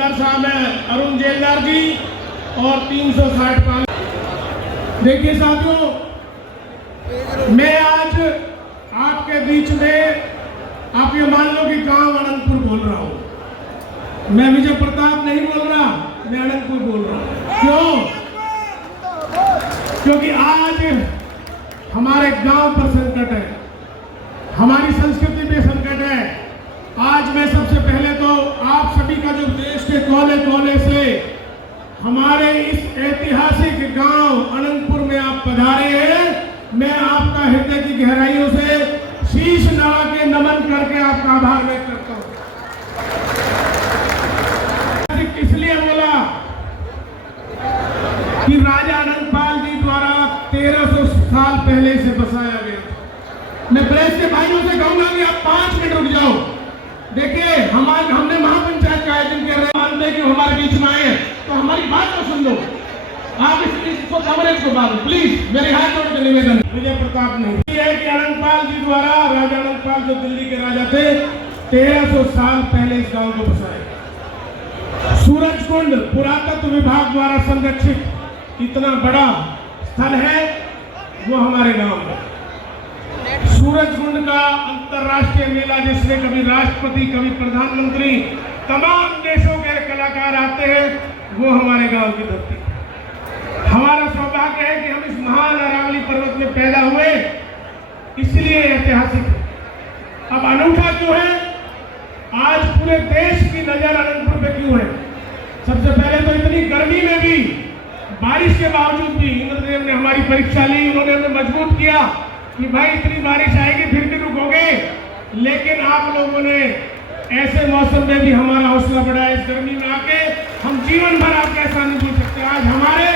तहसीलदार साहब हैं अरुण जेलदार जी और 360 पाल। देखिए साथियों, मैं आज आपके बीच में आप ये मान लो कि गांव अनंतपुर बोल रहा हूं। मैं विजय प्रताप नहीं बोल रहा, मैं अनंतपुर बोल रहा हूं। क्यों? क्योंकि आज हमारे गांव पर संकट है, हमारी संस्कृति पे संकट है। आज मैं सबसे पहले तो आप सभी का जो देश के कोने कोने से हमारे इस ऐतिहासिक गांव अनंतपुर में आप पधारे हैं, मैं आपका हृदय की गहराइयों से शीश नवा के नमन करके आपका आभार व्यक्त करता हूं। इसलिए बोला कि राजा अनंतपाल जी द्वारा 1300 साल पहले से बसाया गया। मैं प्रेस के भाइयों से कहूंगा कि आप 5 मिनट रुक जाओ। देखिए, हमने महापंचायत का आयोजन कर रहे हैं, मानते हैं कि हमारे बीच में आए, तो हमारी बात तो सुन लो। आप इसको कवरेज को बात प्लीज, मेरे हाथ जोड़ के निवेदन। विजय प्रताप नहीं है कि अनंतपाल जी द्वारा, राजा अनंतपाल जो दिल्ली के राजा थे, 1300 साल पहले इस गांव को बसाया। सूरजकुंड पुरातत्व विभाग द्वारा संरक्षित इतना बड़ा स्थल है वो हमारे गांव में। सूरजकुंड का अंतरराष्ट्रीय मेला जिसमें कभी राष्ट्रपति, कभी प्रधानमंत्री, तमाम देशों के कलाकार आते हैं, वो हमारे गांव की धरती। हमारा सौभाग्य है कि हम इस महान अरावली पर्वत में पैदा हुए, इसलिए ऐतिहासिक है। अब अनूठा क्यों है? आज पूरे देश की नजर अनंतपुर पे क्यों है? सबसे पहले तो इतनी गर्मी में भी, बारिश के बावजूद भी इंद्रदेव ने हमारी परीक्षा ली। उन्होंने हमें मजबूत किया कि भाई इतनी बारिश आएगी फिर भी रुकोगे। लेकिन आप लोगों ने ऐसे मौसम में भी हमारा हौसला बढ़ाया। इस गर्मी में आके हम जीवन भर आपका ऐसा नहीं भूल सकते। आज हमारे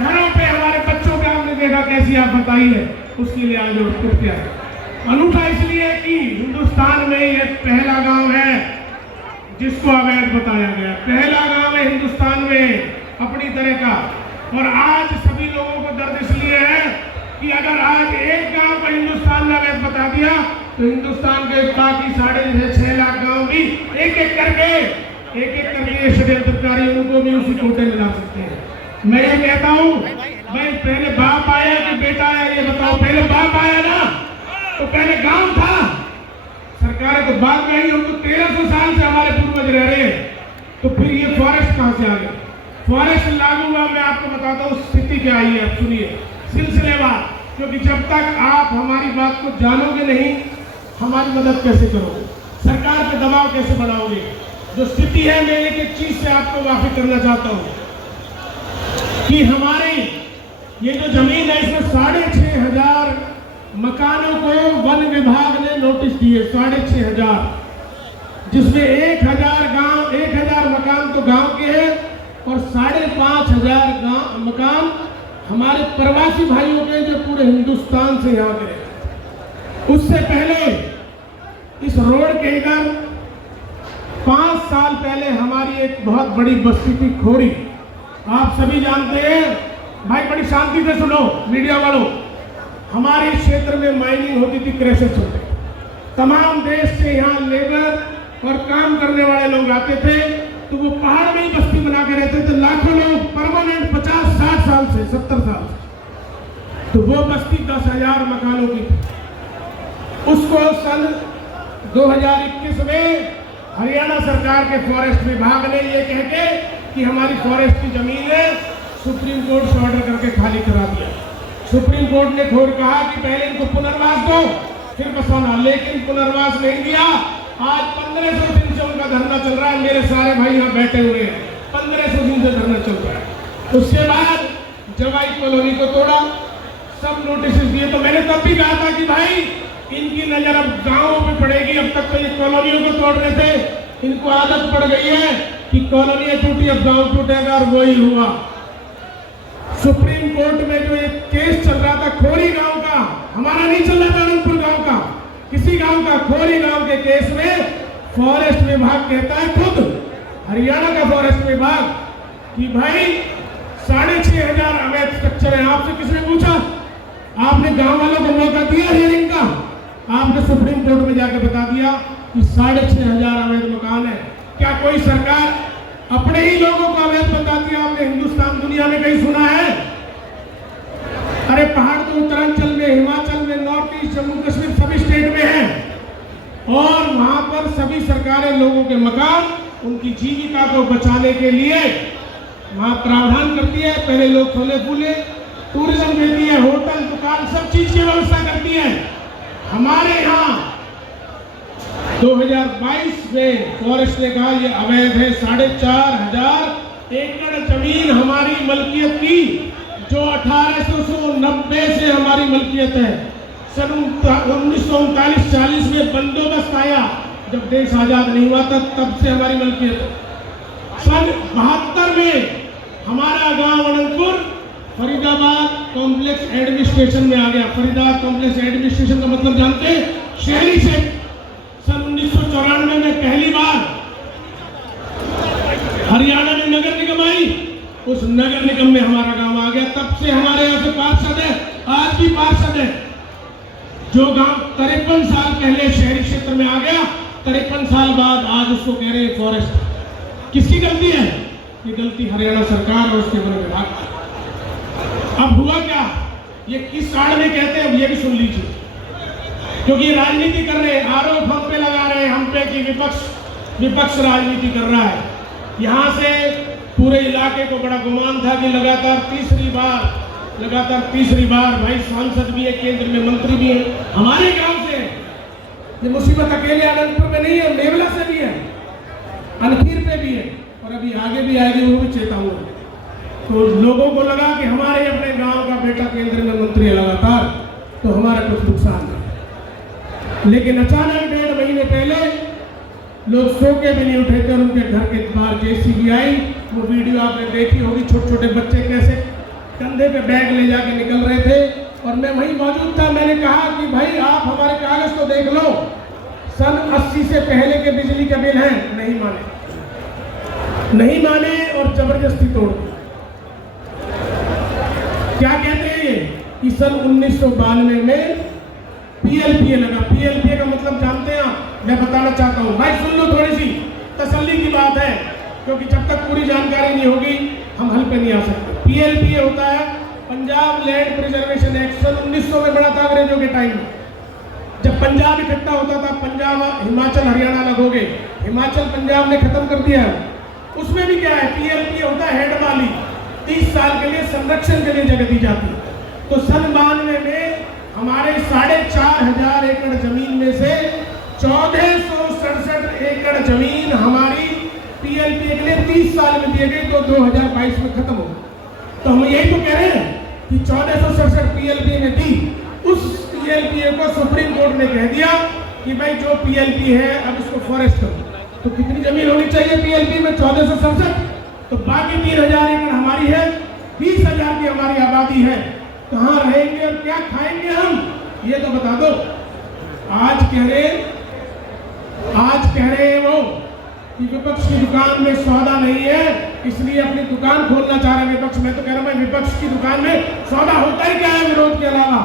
घरों पे हमारे बच्चों का हमने देखा कैसी आप बताइए, उसके लिए आज कृपया है। अनूठा इसलिए कि हिंदुस्तान में ये पहला गांव है जिसको अवैध बताया गया। पहला गांव है हिंदुस्तान में अपनी तरह का। और आज सभी लोगों को दर्द इसलिए है कि अगर आज एक गांव को हिंदुस्तान ने अवैध बता दिया तो हिंदुस्तान के बाकी 6.5 लाख गांव भी एक एक करके ये षड्यंत्रकारी उनको भी उसी कोटे में ला सकते हैं। मैं ये कहता हूँ भाई, पहले बाप आया कि बेटा आया, ये बताओ। पहले बाप आया ना, तो पहले गांव था। सरकार तो बाद में आई। हमको 1300 साल से हमारे पूर्वज रह रहे हैं, तो फिर ये फॉरेस्ट कहां से आ गया? फॉरेस्ट लागू हुआ, मैं आपको बताता हूँ स्थिति क्या आई है। अब सुनिए सिलसिलेवार, क्योंकि जब तक आप हमारी बात को जानोगे नहीं, हमारी मदद कैसे करोगे, सरकार पे दबाव कैसे बनाओगे? जो स्थिति है, मैं एक एक चीज से आपको वाकिफ करना चाहता हूँ कि हमारे ये जो जमीन है, इसमें 6500 मकानों को वन विभाग ने नोटिस दिए। 6500, जिसमें 1000 मकान तो गांव के हैं और 5500 मकान हमारे प्रवासी भाइयों के जो पूरे हिंदुस्तान से यहाँ के। उससे पहले इस रोड के इधर 5 साल पहले हमारी एक बहुत बड़ी बस्ती थी, खोरी। आप सभी जानते हैं भाई, बड़ी शांति से सुनो मीडिया वालों। हमारे क्षेत्र में माइनिंग होती थी, क्रशर्स होते, तमाम देश से यहाँ लेबर और काम करने वाले लोग आते थे, तो वो पहाड़ में ही बस्ती बना के रहते थे। लाखों लोग परमानेंट 50-60 साल से, 70 साल से। तो वो बस्ती 10,000 मकानों की थी। उसको सन 2021 में हरियाणा सरकार के फॉरेस्ट विभाग ने ये कह के कि हमारी फॉरेस्ट की जमीन है, सुप्रीम कोर्ट से ऑर्डर करके खाली करा दिया। सुप्रीम कोर्ट ने खोर कहा कि पहले इनको पुनर्वास दो फिर बसाना, लेकिन पुनर्वास नहीं दिया। आज 1500 दिन से उनका धरना चल रहा है। मेरे सारे भाई यहाँ बैठे हुए हैं, 1500 दिन से धरना चल रहा है। उसके बाद जवाई कॉलोनी को तोड़ा, सब नोटिस दिए। तो मैंने तब भी कहा था कि भाई इनकी नजर अब गांवों में पड़ेगी। अब तक तो ये कॉलोनियों को तोड़ रहे थे, इनको आदत पड़ गई है कि कॉलोनियां टूटी अब गांव टूटेगा, और वही हुआ। सुप्रीम कोर्ट में जो एक केस चल रहा था खोरी गांव का, हमारा नहीं चल रहा था अनंतपुर गांव का, किसी गांव का, खोरी गांव के केस में फॉरेस्ट विभाग कहता है, खुद हरियाणा का फॉरेस्ट विभाग, कि भाई 6500 अवैध स्ट्रक्चर है। आपसे किसने पूछा? आपने गांव वालों को मौका दिया हियरिंग का? आपने सुप्रीम कोर्ट में जाकर बता दिया कि 6500 अवैध मकान है। क्या कोई सरकार अपने ही लोगों को अवैध बताती है। आपने हिंदुस्तान दुनिया में कहीं सुना है? अरे पहाड़ तो उत्तरांचल में, हिमाचल में, नॉर्थ ईस्ट, जम्मू कश्मीर सभी स्टेट में है, और वहां पर सभी सरकारें लोगों के मकान, उनकी जीविका को बचाने के लिए वहां प्रावधान करती है। पहले लोग फले फूले, टूरिज्म देती है, होटल दुकान सब चीज की व्यवस्था करती है। हमारे यहाँ 2022 में फॉरेस्ट ने कहा ये अवैध है। 4,500 एकड़ जमीन हमारी मलकियत की, जो 1890 से हमारी मलकियत है। सन 1939-40 में बंदोबस्त आया, जब देश आजाद नहीं हुआ था, तब से हमारी मलकियत है। सन 72 में हमारा गांव अनंतपुर फरीदाबाद कॉम्प्लेक्स एडमिनिस्ट्रेशन में आ गया। फरीदाबाद कॉम्प्लेक्स एडमिनिस्ट्रेशन का मतलब जानते हैं? शहरी से। सन 1994 में पहली बार हरियाणा में नगर निगम आई, उस नगर निगम में हमारा गांव आ गया। तब से हमारे यहाँ से पार्षद है, आज भी पार्षद है। जो गांव 53 साल पहले शहरी क्षेत्र में आ गया, 53 साल बाद आज उसको कह रहे हैं फॉरेस्ट। किसकी गलती है? ये गलती हरियाणा सरकार और उसके वन विभाग की। अब हुआ क्या, ये किस आड़ में कहते हैं, अब ये भी सुन लीजिए, क्योंकि राजनीति कर रहे हैं, आरोप हम पे लगा रहे हैं, हम पे कि विपक्ष राजनीति कर रहा है। यहाँ से पूरे इलाके को बड़ा गुमान था कि लगातार तीसरी बार भाई सांसद भी है, केंद्र में मंत्री भी है, हमारे गांव से। ये मुसीबत अकेले अनंतपुर में नहीं है, मेवला से भी है, अनखीर पे भी है, और अभी आगे भी आएगी, वो भी चेताऊंगा। तो लोगों को लगा कि हमारे अपने गांव का बेटा केंद्र में मंत्री है लगातार, तो हमारा कुछ नुकसान है। लेकिन अचानक 1.5 महीने पहले लोग सो के भी नहीं उठे थे, और उनके घर के बाहर जेसीबी आई। वो वीडियो आपने देखी होगी, छोटे छोटे बच्चे कैसे कंधे पे बैग ले जाके निकल रहे थे, और मैं वहीं मौजूद था। मैंने कहा कि भाई आप हमारे कागज तो देख लो, सन 80 से पहले के बिजली के बिल हैं। नहीं माने और जबरदस्ती तोड़ दी। क्या कहते हैं ये कि सन 1992 में पीएलपीए लगा। पीएलपीए का मतलब जानते हैं आप? मैं बताना चाहता हूँ भाई, सुन लो, थोड़ी सी तसल्ली की बात है, क्योंकि जब तक पूरी जानकारी नहीं होगी हम हल पे नहीं आ सकते। पीएलपीए होता है पंजाब लैंड प्रिजर्वेशन एक्ट। सन 1900 में बना था अंग्रेजों के टाइम में, जब पंजाब इकट्ठा होता था। पंजाब, हिमाचल, हरियाणा अलग हो गए, हिमाचल पंजाब ने खत्म कर दिया। उसमें भी क्या है, पीएलपीए होता है हेड वाली, 30 साल के लिए संरक्षण के लिए जगह दी जाती है। तो सन 92 में हमारे 4,500 एकड़ जमीन में से 1467 एकड़ जमीन हमारी पीएलपीए के लिए 30 साल में दी गई, तो 2022 में खत्म हो। तो हम यही तो कह रहे हैं कि 1467 पीएलपीए में दी, उस पीएलपीए को सुप्रीम कोर्ट ने कह दिया कि भाई जो पीएलपीए है अब इसको फॉरेस्ट करो। तो कितनी जमीन होनी चाहिए पीएलपीए में? 1467। तो बाकी 3,000 एकड़ हमारी है, 20,000 की हमारी आबादी है। कहाँ रहेंगे और क्या खाएंगे हम, ये तो बता दो। आज कह रहे हैं वो कि विपक्ष की दुकान में सौदा नहीं है, इसलिए अपनी दुकान खोलना चाह रहे हैं विपक्ष। मैं तो कह रहा हूं विपक्ष की दुकान में सौदा होता ही क्या है विरोध के अलावा,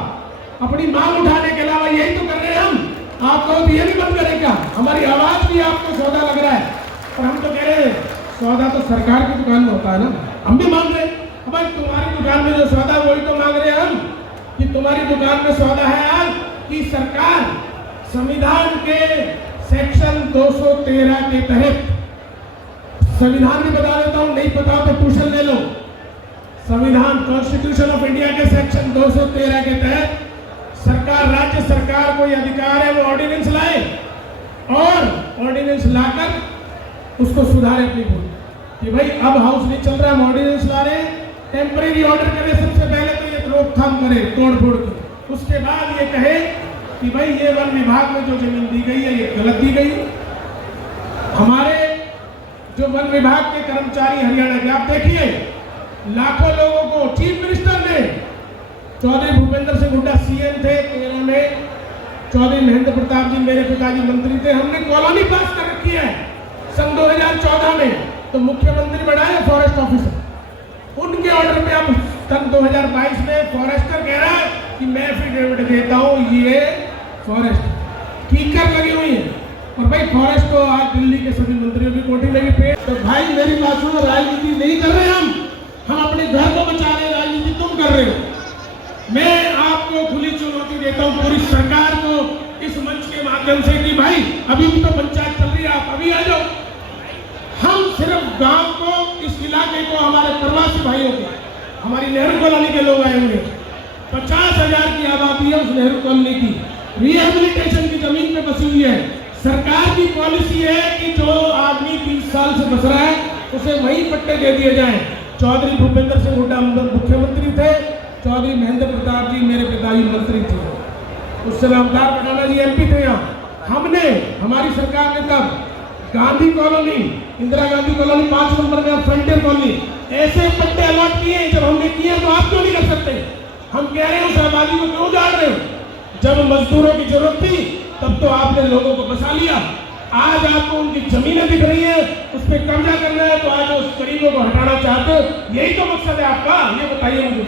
अपनी मांग उठाने के अलावा? यही तो कर रहे हैं हम। आप कहो तो ये भी बंद करें क्या? हमारी आवाज भी आपको सौदा लग रहा है, और हम तो कह रहे हैं सौदा तो सरकार की दुकान में होता है ना। हम भी मांग रहे हैं भाई तुम्हारी दुकान में जो सौदा है वही तो मांग रहे हैं हम, कि तुम्हारी दुकान में सौदा है आज कि सरकार संविधान के सेक्शन 213 के तहत, संविधान भी बता देता हूं, नहीं पता तो ट्यूशन ले लो। संविधान कॉन्स्टिट्यूशन ऑफ इंडिया के सेक्शन 213 के तहत सरकार, राज्य सरकार को यह अधिकार है वो ऑर्डिनेंस लाए, और ऑर्डिनेंस लाकर उसको सुधारे अपनी भूल कि भाई अब हाउस नहीं चल रहा, हम ऑर्डिनेंस ला रहे हैं, टेम्परेरी ऑर्डर करे। सबसे पहले तो ये रोकथाम करे तोड़ फोड़ के, उसके बाद ये कहे कि भाई ये वन विभाग में जो जमीन दी गई है ये गलत दी गई। हमारे जो वन विभाग के कर्मचारी हरियाणा के, आप देखिए लाखों लोगों को चीफ मिनिस्टर ने, चौधरी भूपेंद्र सिंह हुड्डा सीएम थे 13 में, चौधरी महेंद्र प्रताप जी मेरे पिताजी मंत्री थे, हमने कॉलोनी पास कर रखी है सन 2014 में, तो मुख्यमंत्री बनाए फॉरेस्ट ऑफिसर। उनके ऑर्डर पे अब सन 2022 में फॉरेस्टर कह रहा है कि मैं एफिडेविट देता हूं ये फॉरेस्ट कीकर लगी हुई है। और भाई फॉरेस्ट को आज दिल्ली के सभी मंत्रियों की कोठी में भी पे। तो भाई मेरी बात सुनो, हमारी नेहरू कॉलोनी के लोग आए हुए हैं। 50,000 की आबादी है उस नेहरू कॉलोनी की, रिहेबिलिटेशन की जमीन पे बसी हुई है। सरकार की पॉलिसी है कि जो आदमी 30 साल से बस रहा है उसे वही पट्टे दे दिए जाएं। चौधरी भूपेंद्र सिंह हुड्डा मुख्यमंत्री थे, चौधरी महेंद्र प्रताप जी मेरे पिताजी मंत्री थे, उस समय अवतार पटाना जी MP थे। यहाँ हमने, हमारी सरकार ने तब Gandhi colony, Indira Gandhi colony 5 number में, फ्रंटियर कॉलोनी, ऐसे पट्टे अलॉट किए। जब हमने किए तो आप क्यों नहीं कर सकते? हम कह रहे हैं उस आबादी को क्यों उजाड़ रहे हो? जब मजदूरों की जरूरत थी तब तो आपने लोगों को बसा लिया। आज आपको उनकी जमीनें दिख रही है, उस पर कब्जा करना है, तो आज उस गरीबों को हटाना चाहते हो। यही तो मकसद है आपका? ये बताइए मुझे।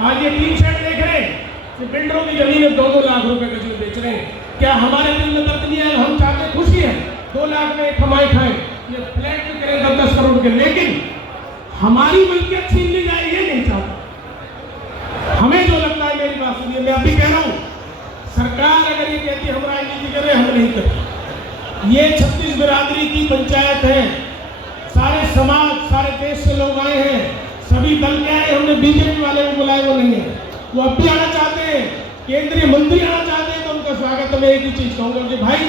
आज ये टीन शेड देख रहे हैं कि बिल्डरों की जमीनें 2-2 लाख रुपए गज में बेच रहे हैं। क्या हमारे दिल में दर्द नहीं है? हम चाहते खुशी है, 2 लाख में कमाई खाए, ये फ्लैट भी करें 10-10 करोड़ के, लेकिन हमारी मिल्कियत छीन ली जाए ये नहीं चाहते। हमें जो लगता है, मेरी बात सुनिए, मैं अभी कह रहा हूँ, सरकार अगर ये कहती है हम राजनीति करें, हम नहीं करते। ये 36 बिरादरी की पंचायत है, सारे समाज, सारे देश से लोग आए हैं, सभी दल के आए। हमने बीजेपी वाले को बुलाए, वो नहीं है, वो अब भी आना चाहते हैं, केंद्रीय मंत्री आना चाहते हैं, तो उनका स्वागत है। मैं एक ही चीज कहूंगा कि भाई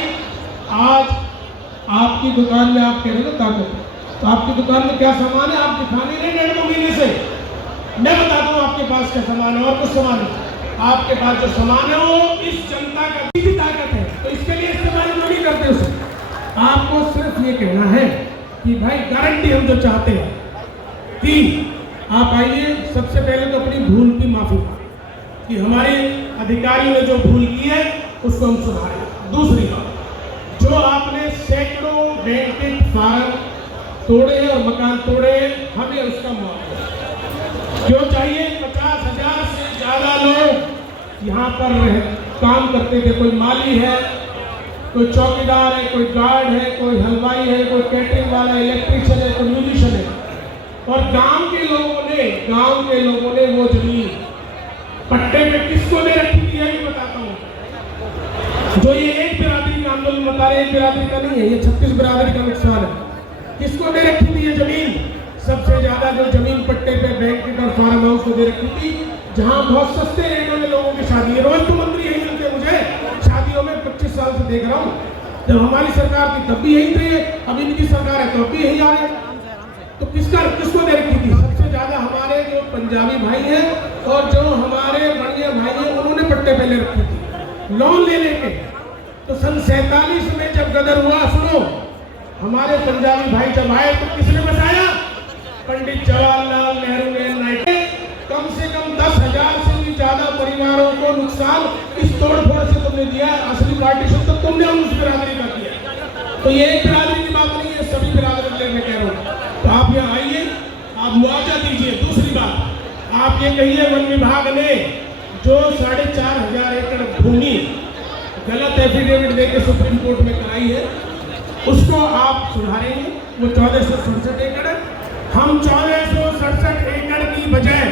आज आपकी दुकान में, आप कह रहे हो ताकत, तो आपकी दुकान में क्या सामान है? आप दिखा नहीं रहे 1.5-2 महीने से। मैं बताता हूँ आपके पास क्या सामान है और कुछ सामान है। आपके पास जो सामान है वो इस जनता का भी ताकत है, तो इसके लिए इस्तेमाल नहीं करते उसे। आपको सिर्फ ये कहना है कि भाई गारंटी हम जो चाहते हैं कि आप आइए, सबसे पहले तो अपनी भूल की माफी कि हमारे अधिकारी ने जो भूल की है उसको हम सुधारें। दूसरी बात, जो आपने सैकड़ों बैंक के फार्म तोड़े हैं और मकान तोड़े हैं, हमें उसका मुआवजा क्यों चाहिए? 50,000 से ज्यादा लोग यहाँ पर काम करते थे। कोई माली है, कोई चौकीदार है, कोई गार्ड है, कोई हलवाई है, कोई कैटरिंग वाला, इलेक्ट्रीशियन है, कोई म्यूजिशियन है। और गांव के लोगों ने वो जमीन पट्टे पे किसको दे रखी थी, ये बताता हूँ। जो ये एक बिरादरी का आंदोलन बता रहे हैं, एक बिरादरी का नहीं है, ये 36 बिरादरी का नुकसान है। किसको दे रखी थी ये जमीन? सबसे ज्यादा जो जमीन पट्टे पे बैंक और फार्म हाउस को दे रखी थी, जहां बहुत सस्ते रेटों में लोगों की शादी है। रोज तो मंत्री यही मिलते मुझे शादियों में, 25 साल से देख रहा हूँ। जब हमारी सरकार थी तब भी यही थे, अब इनकी सरकार है तो अब भी यही आ रहे हैं। तो किसको दे रखी थी? सबसे ज्यादा हमारे जो पंजाबी भाई हैं और जो हमारे बढ़िया भाई हैं, उन्होंने पट्टे पे ले रखी थी लोन ले लेके। तो सन 47 में जब गदर हुआ, सुनो, हमारे पंजाबी भाई जब आए तो किसने बचाया? पंडित जवाहरलाल नेहरू ने कम से कम 10,000 से भी ज्यादा परिवारों को नुकसान इस तोड़फोड़ से तुमने दिया। असली पार्टीशन तो तुमने उस बिरादरी का किया। तो ये एक बिरादरी की बात नहीं है, सभी बिरादरी के लिए मैं कह रहा हूँ। तो आप यहाँ आइए, आप मुआवजा दीजिए। दूसरी बात, आप ये कहिए वन विभाग ने जो 4,500 एकड़ भूमि गलत एफिडेविट देके सुप्रीम कोर्ट में कराई है, उसको आप सुधारेंगे। वो 1467 एकड़ है। हम 1467 एकड़ की बजाय,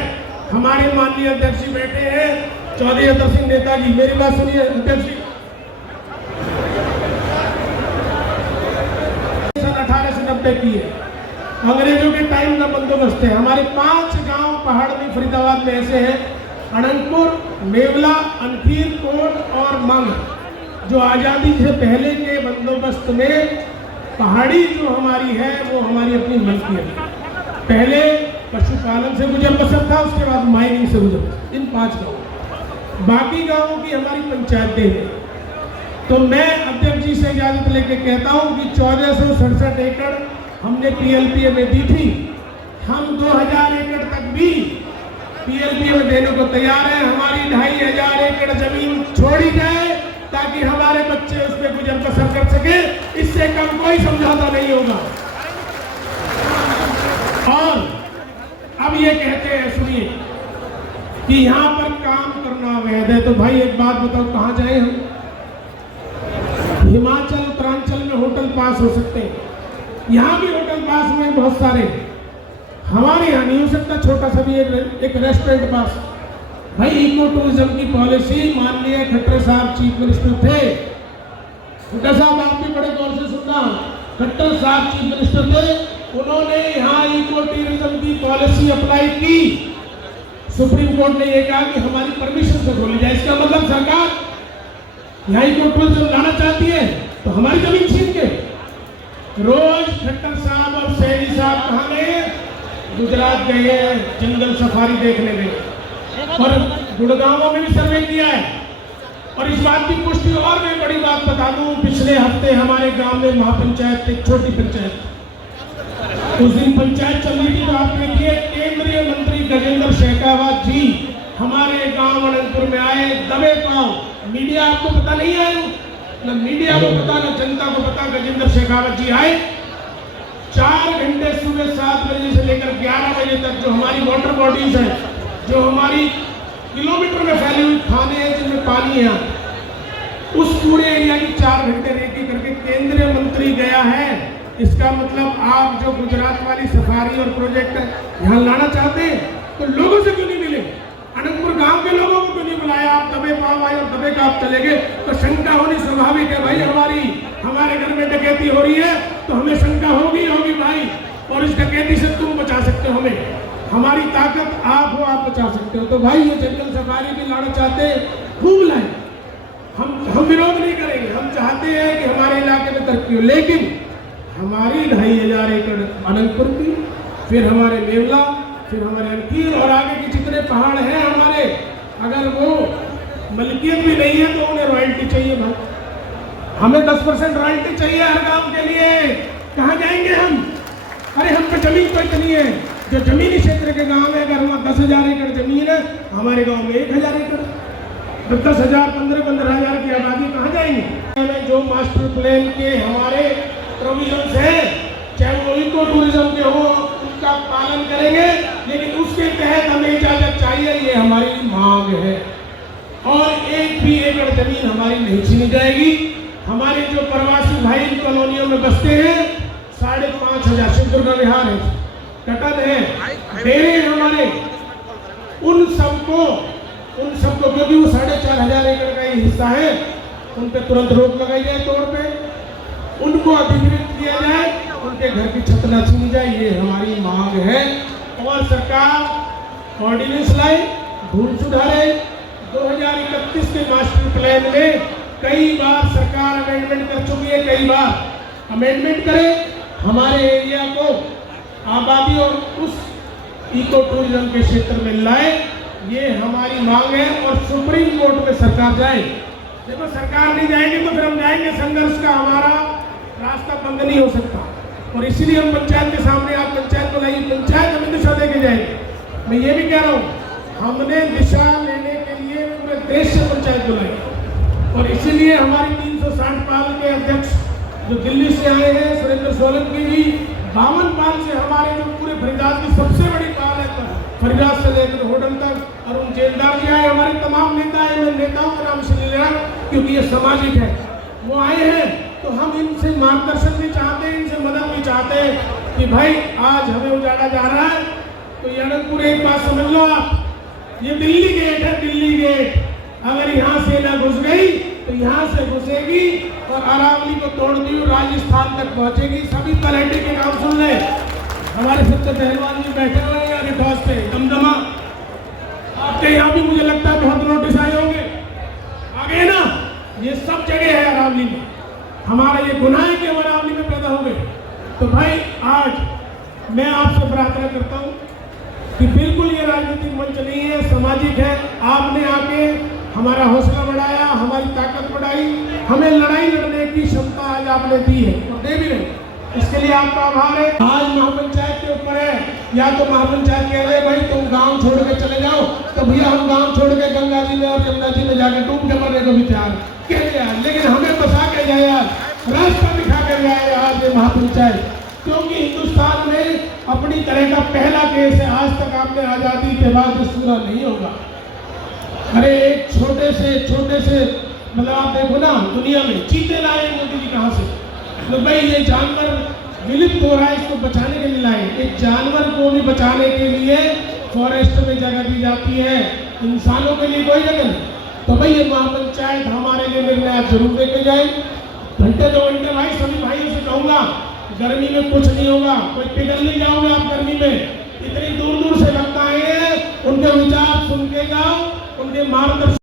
हमारे माननीय अध्यक्ष जी बैठे हैं, चौधरी अतर सिंह नेताजी, मेरी बात सुनिए अध्यक्ष जी। 1890 की है, अंग्रेजों के टाइम का बंदोबस्त है। हमारे 5 गांव पहाड़ में, फरीदाबाद में ऐसे हैं, अनंतपुर, मेवला, अनखीर, कोट और मंग, जो आजादी से पहले के बंदोबस्त में पहाड़ी जो हमारी है वो हमारी अपनी मलकियत है। पहले पशुपालन से गुजर बसर था, उसके बाद माइनिंग से गुजर, इन 5 गाँव। बाकी गाँवों की हमारी पंचायतें हैं। तो मैं अध्यक्ष जी से इजाजत लेके कहता हूँ कि 1467 एकड़ हमने PLPA में दी थी। हम 2000 एकड़ तक भी PLPA में देने को तैयार हैं। हमारी 2500 एकड़ जमीन छोड़ी जाए ताकि हमारे बच्चे उस पर गुजर बसर कर सके। इससे कम कोई समझौता नहीं होगा। और अब ये कहते हैं, सुनिए, कि यहाँ पर काम करना अवैध है। तो भाई एक बात बताओ, कहाँ जाए हम? हिमाचल, उत्तरांचल में होटल पास हो सकते हैं, यहाँ भी होटल पास हुए बहुत सारे। हमारे यहाँ नहीं हो सकता, छोटा सा भी एक रेस्टोरेंट पास। भाई इको टूरिज्म की पॉलिसी माननीय खट्टर साहब चीफ मिनिस्टर थे। खट्टर साहब, आप भी बड़े गौर से सुनना, खट्टर साहब चीफ मिनिस्टर थे, उन्होंने यहाँ इको टूरिज्म की पॉलिसी अप्लाई की। सुप्रीम कोर्ट ने यह कहा कि हमारी परमिशन से खोली जाए। इसका मतलब सरकार यहाँ इकोटूरिज्म लाना चाहती है तो हमारी जमीन छीन के। रोज खट्टर साहब और सैनी साहब कहाँ गए? गुजरात गए हैं, जंगल सफारी देखने गए और गुड़गांव में भी सर्वे किया है। और इस बात की पुष्टि और मैं बड़ी बात बता दूं, पिछले हफ्ते हमारे गांव में महापंचायत, एक छोटी पंचायत, उस दिन पंचायत चल रही थी तो आप देखिए केंद्रीय मंत्री गजेंद्र शेखावत जी हमारे गांव अनंतपुर में आए दबे पांव। मीडिया आपको पता नहीं है, न मीडिया को पता न जनता को पता। गजेंद्र शेखावत जी आए, 4 घंटे सुबह 7 बजे से लेकर 11 बजे तक जो हमारी वाटर बॉडीज है, जो हमारी किलोमीटर में फैली हुई खाने हैं जिनमें पानी है, उस पूरे एरिया की 4 घंटे रेकी करके केंद्रीय मंत्री गया है। इसका मतलब आप जो गुजरात वाली सफारी और प्रोजेक्ट यहाँ लाना चाहते हैं तो लोगों से क्यों नहीं मिले? अनंतपुर गांव के लोगों को क्यों नहीं बुलाया? आप दबे पाव आए और दबे का आप चले गए तो शंका होनी स्वाभाविक है भाई। हमारे घर में डकैती हो रही है तो हमें शंका होगी भाई। और इस डकैती से तुम बचा सकते हो हमें, हमारी ताकत आप हो, आप बचा सकते हो। तो भाई ये जंगल सफारी भी लाना चाहते हैं, खूब लाए, हम विरोध नहीं करेंगे। हम चाहते हैं कि हमारे इलाके में तरक्की हो, लेकिन हमारी 2500 एकड़ अनंतपुर की, फिर हमारे मेवला, फिर हमारे अंकीर और आगे के जितने पहाड़ हैं हमारे, अगर वो मलकियत भी नहीं है तो उन्हें रॉयल्टी चाहिए भाई। हमें 10% रॉयल्टी चाहिए हर गांव के लिए। कहाँ जाएंगे हम? अरे हम पे जमीन तो इतनी है, जो जमीनी क्षेत्र के गांव है, अगर वहाँ 10,000 एकड़ जमीन है, हमारे गांव में 1,000 एकड़, तो 10,000 15,000 की आबादी कहाँ जाएंगे? जो मास्टर प्लान के हमारे प्रोविजंस है, चाहे वो इको टूरिज्म के हो, उसका पालन करेंगे, लेकिन उसके तहत हमें इजाजत चाहिए, ये हमारी मांग है। और एक भी एकड़ जमीन हमारी नहीं छीनी जाएगी। हमारे जो प्रवासी भाई इन कॉलोनियों में बसते हैं, 5,500 शिवदुर्गा विहार है, कटन है, डेरे हमारे, उन सबको क्योंकि वो 4,500 एकड़ का ही हिस्सा है, उन पे तुरंत रोक लगाई जाए, तोड़ पे उनको अधिकृत किया जाए, उनके घर की छत न छीनी जाए, ये हमारी मांग है। और सरकार ऑर्डिनेंस लाए, भूल सुधारे। 2031 के मास्टर प्लान में कई बार सरकार अमेंडमेंट कर चुकी है, कई बार अमेंडमेंट करे, हमारे एरिया को आबादी और उस इको टूरिज्म के क्षेत्र में लाए, ये हमारी मांग है। और सुप्रीम कोर्ट में सरकार जाए। देखो सरकार नहीं जाएगी तो फिर हम जाएंगे, संघर्ष का हमारा रास्ता बंद नहीं हो सकता। और इसीलिए हम पंचायत के सामने, आप पंचायत बुलाइए, पंचायत हमें दिशा दे के जाएगी। मैं ये भी कह रहा हूँ, हमने दिशा लेने के लिए पूरे देश से पंचायत बुलाई। और इसीलिए हमारी 360 पाल के अध्यक्ष जो दिल्ली से आए हैं, सुरेंद्र सोलंकी जी, 52 पाल से हमारे जो पूरे फरीदाबाद की सबसे बड़ी पाल है, फरीदाबाद से लेकर होडल तक, अरुण जेलदार जी आए, हमारे तमाम नेता हैं, मैं नेताओं का नाम से ले रहा क्योंकि ये सामाजिक है, वो आए हैं। तो हम इनसे मार्गदर्शन भी चाहते हैं, इनसे मदद भी चाहते हैं कि भाई आज हमें उजाड़ा जा रहा है तो ये अनंतपुर एक बात समझ लो आप, ये दिल्ली गेट है, दिल्ली गेट। अगर यहाँ से ना घुस गई तो यहाँ से घुसेगी और अरावली को तोड़ती हुई राजस्थान तक पहुँचेगी। सभी तलहटी के नाम सुन ले, हमारे सिद्ध पहलवान जी बैठे हुए हैं रिटॉस पे, दमदमा, आपके यहाँ भी मुझे लगता है बहुत नोटिस आए होंगे, आ गए ना। ये सब जगह है अरावली में, हमारा ये गुनाह है कि हम अरावली में पैदा हो गए। तो भाई आज मैं आपसे प्रार्थना करता हूँ कि बिल्कुल ये राजनीतिक मंच नहीं है, सामाजिक है। आपने आके हमारा हौसला बढ़ाया, हमारी ताकत बढ़ाई, हमें लड़ाई लड़ने की क्षमता आज आपने दी है और दे भी रहे, इसके लिए आपका आभार है। आज महापंचायत के ऊपर है, या तो महापंचायत कह रहे भाई तुम गांव छोड़ के चले जाओ, तो भैया हम गांव छोड़ के गंगा जी में और यमुना जी में जाके डूब के मरने को भी तैयार कह दिया, लेकिन हमें बचा के जाए, रास्ता दिखा कर जाए आज ये महापंचायत। क्योंकि हिंदुस्तान में अपनी तरह का पहला केस है, आज तक आपने आजादी के बाद पूरा नहीं होगा। अरे एक छोटे से मतलब आप देखो ना, दुनिया में चीते लाए मोदी जी कहाँ से? तो भाई ये जानवर विलुप्त हो रहा है, इसको बचाने के लिए लाए। एक जानवर को भी बचाने के लिए फॉरेस्ट में जगह दी जाती है, इंसानों के लिए कोई जगह नहीं। तो भाई ये महापंचायत हमारे लिए निर्णय जरूर देके जाए, घंटे 2 घंटे। भाई सभी भाइयों से कहूँगा, गर्मी में कुछ नहीं होगा, कोई पिघल नहीं जाओगे आप गर्मी में। इतनी दूर दूर से लगता है, उनके विचार सुन के जाओ, उनके मार्गदर्शन